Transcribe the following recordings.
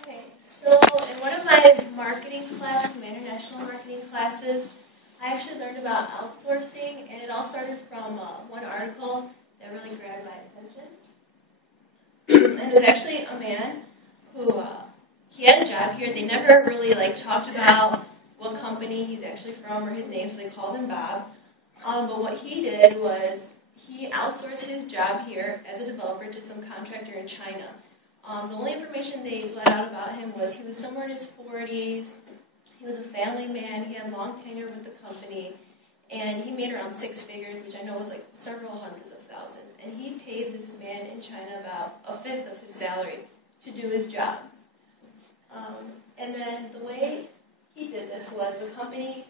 Okay, so in one of my marketing classes, my international marketing classes, I actually learned about outsourcing, and it all started from one article that really grabbed my attention. And it was actually a man who, he had a job here. They never really talked about what company he's actually from or his name, so they called him Bob. But what he did was he outsourced his job here as a developer to some contractor in China. The only information they let out about him was he was somewhere in his 40s, he was a family man, he had long tenure with the company, and he made around 6 figures, which I know was several hundreds of thousands. And he paid this man in China about 1/5 of his salary to do his job. And then the way he did this was the company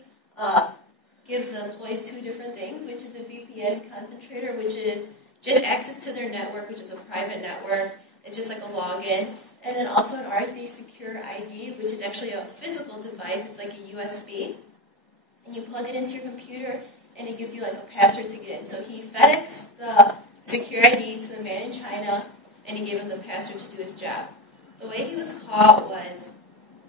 gives the employees 2 different things, which is a VPN concentrator, which is just access to their network, which is a private network. It's just like a login. And then also an RSA Secure ID, which is actually a physical device. It's like a USB. And you plug it into your computer, and it gives you a password to get in. So he FedExed the Secure ID to the man in China, and he gave him the password to do his job. The way he was caught was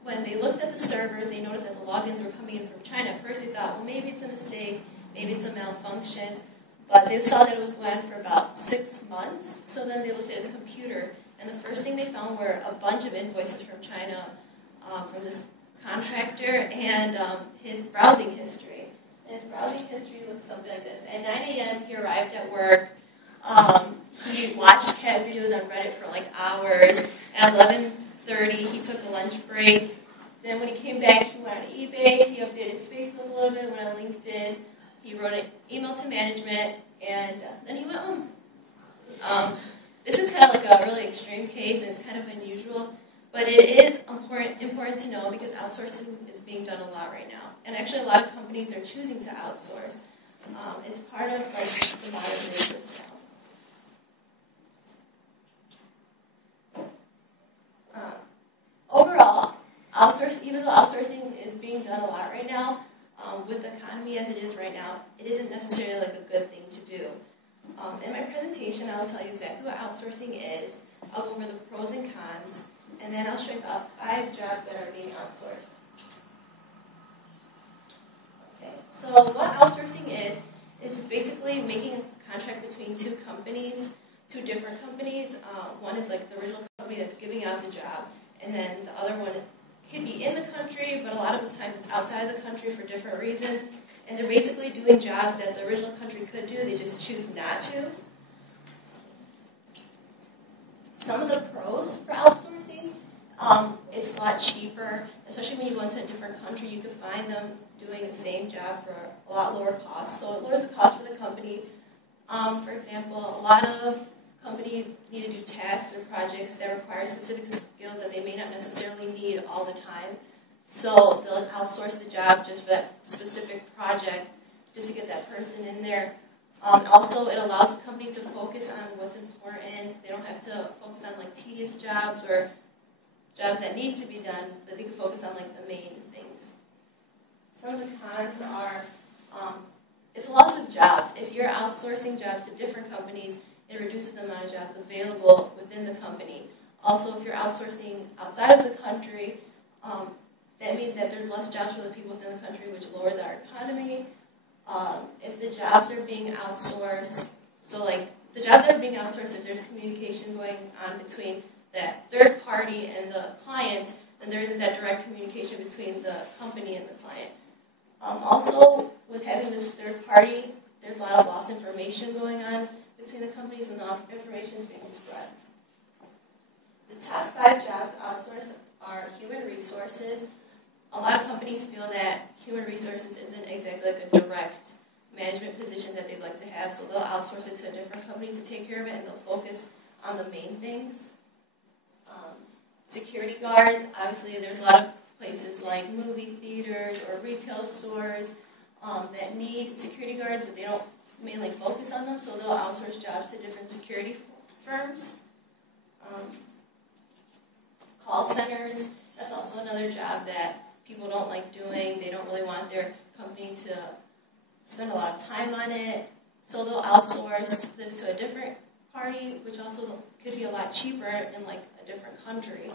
when they looked at the servers, they noticed that the logins were coming in from China. At first they thought, well, maybe it's a mistake, maybe it's a malfunction. But they saw that it was going on for about 6 months. So then they looked at his computer, and the first thing they found were a bunch of invoices from China from this contractor and his browsing history. And his browsing history looks something like this. At 9 a.m., he arrived at work. He watched cat videos on Reddit for hours. At 11:30, he took a lunch break. Then when he came back, he went on eBay. He updated his Facebook a little bit, went on LinkedIn. He wrote an email to management, and then he went home. This is kind of a really extreme case, and it's kind of unusual, but it is important to know because outsourcing is being done a lot right now. And actually a lot of companies are choosing to outsource. It's part of the modern business now. Overall, even though outsourcing is being done a lot right now, with the economy as it is right now, it isn't necessarily a good thing to do. In my presentation, I will tell you exactly what outsourcing is. I'll go over the pros and cons, and then I'll show you about 5 jobs that are being outsourced. Okay, so what outsourcing is just basically making a contract between 2 companies, 2 different companies. One is the original company that's giving out the job, and then the other one could be in the country, but a lot of the time it's outside of the country for different reasons. And they're basically doing jobs that the original country could do, they just choose not to. Some of the pros for outsourcing, it's a lot cheaper, especially when you go into a different country. You could find them doing the same job for a lot lower cost. So it lowers the cost for the company. For example, a lot of companies need to do tasks or projects that require specific skills that they may not necessarily need all the time. So they'll outsource the job just for that specific project, just to get that person in there. Also, it allows the company to focus on what's important. They don't have to focus on tedious jobs or jobs that need to be done, but they can focus on the main things. Some of the cons are, it's a loss of jobs. If you're outsourcing jobs to different companies, it reduces the amount of jobs available within the company. Also, if you're outsourcing outside of the country, that means that there's less jobs for the people within the country, which lowers our economy. If the jobs are being outsourced, so the jobs that are being outsourced, if there's communication going on between that third party and the client, then there isn't that direct communication between the company and the client. Also, with having this third party, there's a lot of lost information going on between the companies when the information is being spread. The top 5 jobs outsourced are human resources. A lot of companies feel that human resources isn't exactly a direct management position that they'd like to have, so they'll outsource it to a different company to take care of it, and they'll focus on the main things. Security guards, obviously there's a lot of places like movie theaters or retail stores that need security guards, but they don't mainly focus on them, so they'll outsource jobs to different security firms. Call centers, that's also another job that people don't like doing. They don't really want their company to spend a lot of time on it, so they'll outsource this to a different party, which also could be a lot cheaper in a different country.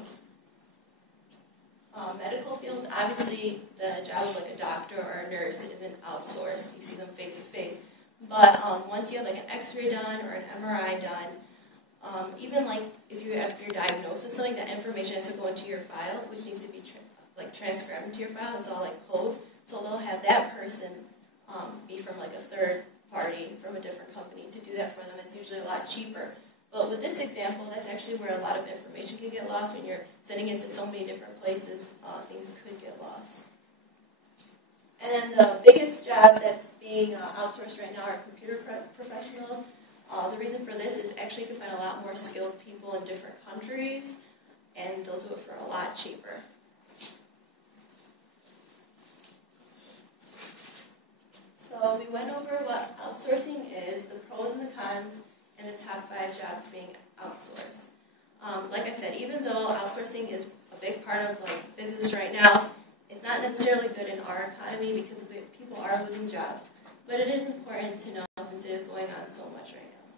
Medical fields, obviously the job of like a doctor or a nurse isn't outsourced. You see them face to face. But once you have like an X-ray done or an MRI done, even like if you're diagnosed with something, that information has to go into your file, which needs to be transcribed into your file. It's all like codes. So they'll have that person be from like a third party from a different company to do that for them. It's usually a lot cheaper. But with this example, that's actually where a lot of information can get lost. When you're sending it to so many different places, things could get lost. And then the biggest job that's being outsourced right now are computer professionals. The reason for this is actually you can find a lot more skilled people in different countries, and they'll do it for a lot cheaper. So we went over what outsourcing is, the pros and the cons, and the top 5 jobs being outsourced. Like I said, even though outsourcing is a big part of like business right now, it's not necessarily good in our economy because people are losing jobs. But it is important to know since it is going on so much right now.